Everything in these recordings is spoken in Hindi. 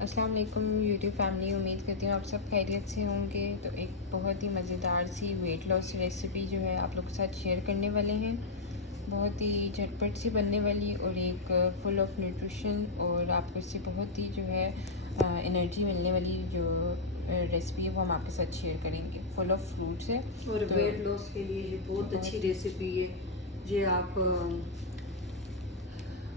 अस्सलाम वालेकुम यूट्यूब फैमिली। उम्मीद करती हूँ आप सब खैरियत से होंगे। तो एक बहुत ही मज़ेदार सी वेट लॉस रेसिपी जो है आप लोग के साथ शेयर करने वाले हैं। बहुत ही झटपट सी बनने वाली और एक फुल ऑफ न्यूट्रिशन और आपको इससे बहुत ही जो है एनर्जी मिलने वाली जो रेसिपी है वो हम आपके साथ शेयर करेंगे। फुल ऑफ फ्रूट्स है और तो वेट लॉस के लिए ये बहुत अच्छी रेसिपी है। ये आप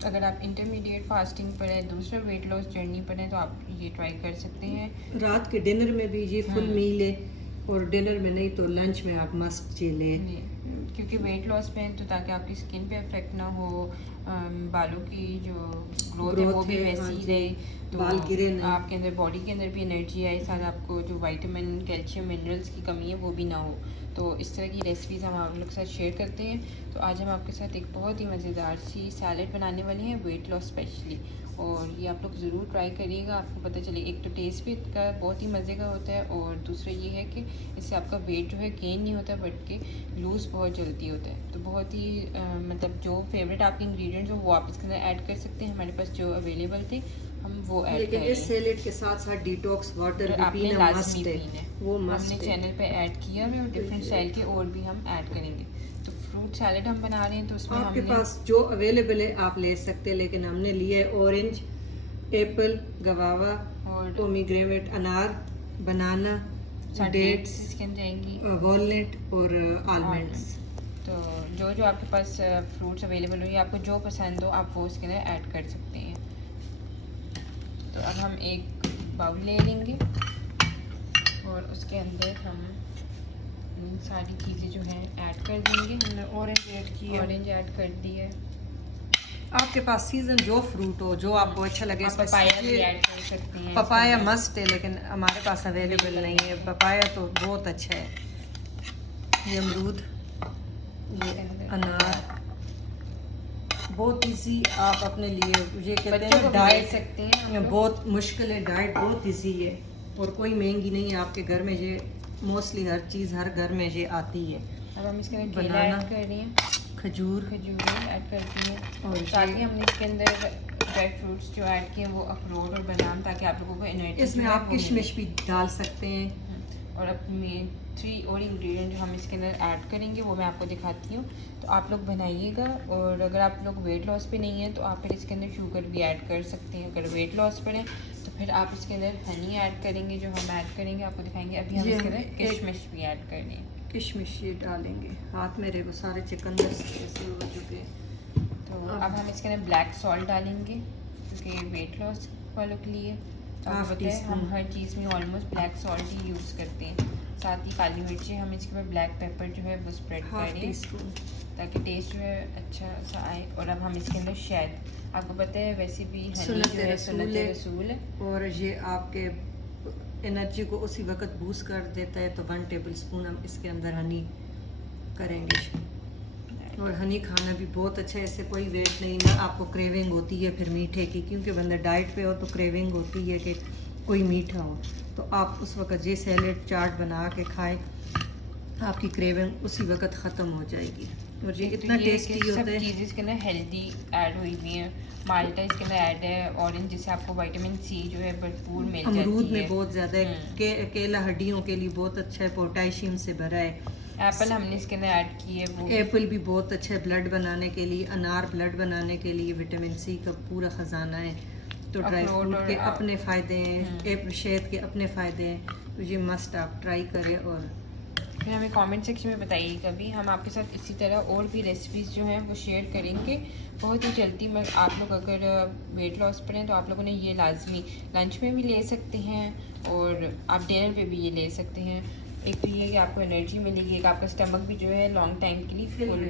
अगर आप इंटरमीडिएट फास्टिंग पर है, दूसरा वेट लॉस जर्नी पर है, तो आप ये ट्राई कर सकते हैं। रात के डिनर में भी ये फुल मील है, और डिनर में नहीं तो लंच में आप मस्ट ये लें, क्योंकि वेट लॉस पे है तो ताकि आपकी स्किन पे इफेक्ट ना हो, बालों की जो ग्रोथ है वो भी वैसी ही रहे, तो बाल गिरे नहीं, आपके अंदर बॉडी के अंदर भी एनर्जी आए, साथ आपको जो विटामिन कैल्शियम मिनरल्स की कमी है वो भी ना हो। तो इस तरह की रेसिपीज़ हम आप लोग के साथ शेयर करते हैं। तो आज हम आपके साथ एक बहुत ही मज़ेदार सी सैलड बनाने वाले हैं वेट लॉस स्पेशली, और ये आप लोग ज़रूर ट्राई करिएगा। आपको पता चले, एक तो टेस्ट भी इसका बहुत ही मज़े का होता है, और दूसरा ये है कि इससे आपका वेट जो है गेन नहीं होता बट के लूज़ बहुत जल्दी होता है। तो बहुत ही मतलब जो फेवरेट आपके इंग्रेडिएंट्स हो वो आप इसके अंदर ऐड कर सकते हैं। हमारे पास जो अवेलेबल थे हम वो ऐड लेकिन करें। इस सैलेड के साथ साथ डिटॉक्स वाटर भी आपने पीना लाजमी मस्ट है, पीना है, वो हमने मस्ट है। चैनल पे ऐड किया है और डिफरेंट स्टाइल के और भी हम ऐड करेंगे। तो फ्रूट सैलेड हम बना रहे हैं, तो उसमें आपके हमने पास जो अवेलेबल है आप ले सकते हैं, लेकिन हमने लिया है ऑरेंज, एप्पल, गवावा और पोमीग्रेनेट, अनार, बनाना, डेट्स, इसके जाएंगी, वॉलनट और आलमंड्स। तो जो जो आपके पास फ्रूट्स अवेलेबल हो या आपको जो पसंद हो आप वो उसके अंदर ऐड कर सकते हैं। तो अब हम एक बाउल ले लेंगे और उसके अंदर हम सारी चीज़ें जो हैं ऐड कर देंगे। हमने ऑरेंज ऐड कर दी है। आपके पास सीजन जो फ्रूट हो, जो आपको अच्छा लगे, आप पपाया भी ऐड कर सकते हैं। पपाया मस्ट है, लेकिन हमारे पास अवेलेबल नहीं है। पपाया तो बहुत अच्छा है। ये अमरूद, ये अनार, बहुत इजी आप अपने लिए, ये कहते हैं डाइट सकते हैं, बहुत मुश्किल है, डाइट बहुत इजी है और कोई महंगी नहीं है। आपके घर में ये मोस्टली हर चीज़ हर घर में ये आती है। अब हम इसके अंदर बनाना ऐड कर रही हैं, खजूर ऐड करती हैं, और साथ ही हमने इसके अंदर ड्राई फ्रूट्स जो ऐड किए हैं वो अखरोट और बादाम, ताकि आप लोगों को एनर्जी। इसमें आप किशमिश भी डाल सकते हैं। और अपने 3 और इंग्रेडिएंट जो हम इसके अंदर ऐड करेंगे वो मैं आपको दिखाती हूँ। तो आप लोग बनाइएगा, और अगर आप लोग वेट लॉस पे नहीं हैं तो आप फिर इसके अंदर शुगर भी ऐड कर सकते हैं। अगर वेट लॉस पर हैं तो फिर आप इसके अंदर हनी ऐड करेंगे, जो हम ऐड करेंगे आपको दिखाएंगे। अभी हम इसके अंदर किशमिश भी ऐड कर रहे हैं। किशमिश ये डालेंगे, हाथ मेरे को सारे चिकन जैसे हो चुके। तो अब हम इसके अंदर ब्लैक सॉल्ट डालेंगे, क्योंकि वेट लॉस वालों के लिए आपको पता है हम हर चीज़ में ऑलमोस्ट ब्लैक सॉल्ट ही यूज़ करते हैं। साथ ही काली मिर्ची हम इसके ऊपर ब्लैक पेपर जो है वो स्प्रेड करें ताकि टेस्ट जो है अच्छा सा आए। और अब हम इसके अंदर शहद, आपको पता है वैसे भी सुन्नत रसूल है, और ये आपके एनर्जी को उसी वक्त बूस्ट कर देता है। तो 1 टेबल स्पून हम इसके अंदर हनी करेंगे, और हनी खाना भी बहुत अच्छा है। इससे कोई वेट नहीं, ना आपको क्रेविंग होती है फिर मीठे की, क्योंकि बंदा डाइट पे हो तो क्रेविंग होती है कि कोई मीठा हो। तो आप उस वक्त ये सैलेड चाट बना के खाएं, आपकी क्रेविंग उसी वक्त ख़त्म हो जाएगी। और ये इतना टेस्टी होता है। चीज़ें इसके अंदर हेल्दी ऐड हुई हुई हैं। माल्टा इसके अंदर ऐड है, ऑरेंज जिससे आपको विटामिन सी जो है भरपूर मिल जाती है। अमरूद में बहुत ज़्यादा है, केला हड्डियों के लिए बहुत अच्छा है, पोटेशियम से भरा है। एप्पल हमने इसके अंदर ऐड की है, वो एप्पल भी बहुत अच्छा है ब्लड बनाने के लिए। अनार ब्लड बनाने के लिए विटामिन सी का पूरा ख़जाना है। तो ड्राई फ्रूट के अपने फ़ायदे हैं, शहद के अपने फ़ायदे हैं। तो ये मस्ट आप ट्राई करें, और फिर हमें कमेंट सेक्शन में बताइए। कभी हम आपके साथ इसी तरह और भी रेसिपीज़ जो हैं वो शेयर करेंगे बहुत ही जल्दी। मैं आप लोग अगर वेट लॉस पर हैं तो आप लोगों ने ये लाजमी लंच में भी ले सकते हैं, और आप डिनर पे भी ये ले सकते हैं। एक तो ये कि आपको एनर्जी मिलेगी, एक आपका स्टमक भी जो है लॉन्ग टाइम के लिए फुल।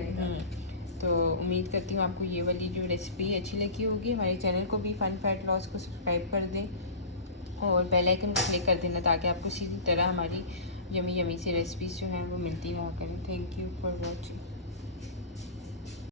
तो उम्मीद करती हूँ आपको ये वाली जो रेसिपी अच्छी लगी होगी। हमारे चैनल को भी फन फैट लॉस को सब्सक्राइब कर दें और बेल आइकन को क्लिक कर देना, ताकि आपको इसी तरह हमारी यमी यमी से रेसिपीज़ जो हैं वो मिलती रहा करें। Thank you for watching.